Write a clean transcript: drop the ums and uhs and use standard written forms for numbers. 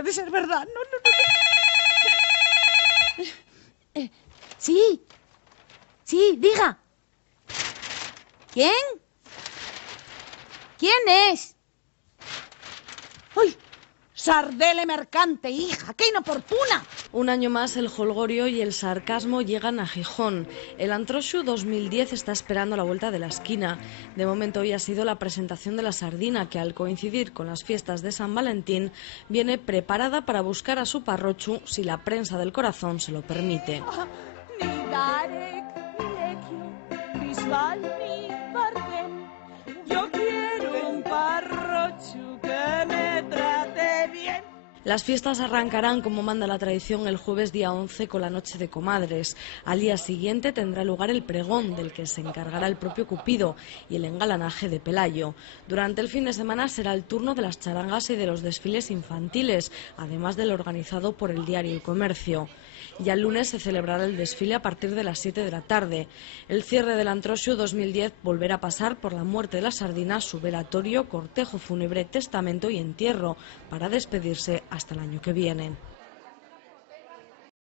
puede ser verdad. No. Sí, diga. ¿Quién? ¿Quién es? ¡Uy! Sardele mercante, hija, qué inoportuna. Un año más el jolgorio y el sarcasmo llegan a Gijón. El Antroxu 2010 está esperando a la vuelta de la esquina. De momento hoy ha sido la presentación de la sardina, que al coincidir con las fiestas de San Valentín viene preparada para buscar a su parrochu si la prensa del corazón se lo permite. Yo quiero un parrochu que me trate bien. Las fiestas arrancarán, como manda la tradición, el jueves día 11 con la noche de comadres. Al día siguiente tendrá lugar el pregón, del que se encargará el propio Cupido, y el engalanaje de Pelayo. Durante el fin de semana será el turno de las charangas y de los desfiles infantiles, además del organizado por el diario El Comercio. Ya el lunes se celebrará el desfile a partir de las 7 de la tarde. El cierre del Antroxu 2010 volverá a pasar por la muerte de la sardina, su velatorio, cortejo fúnebre, testamento y entierro, para despedirse hasta el año que viene.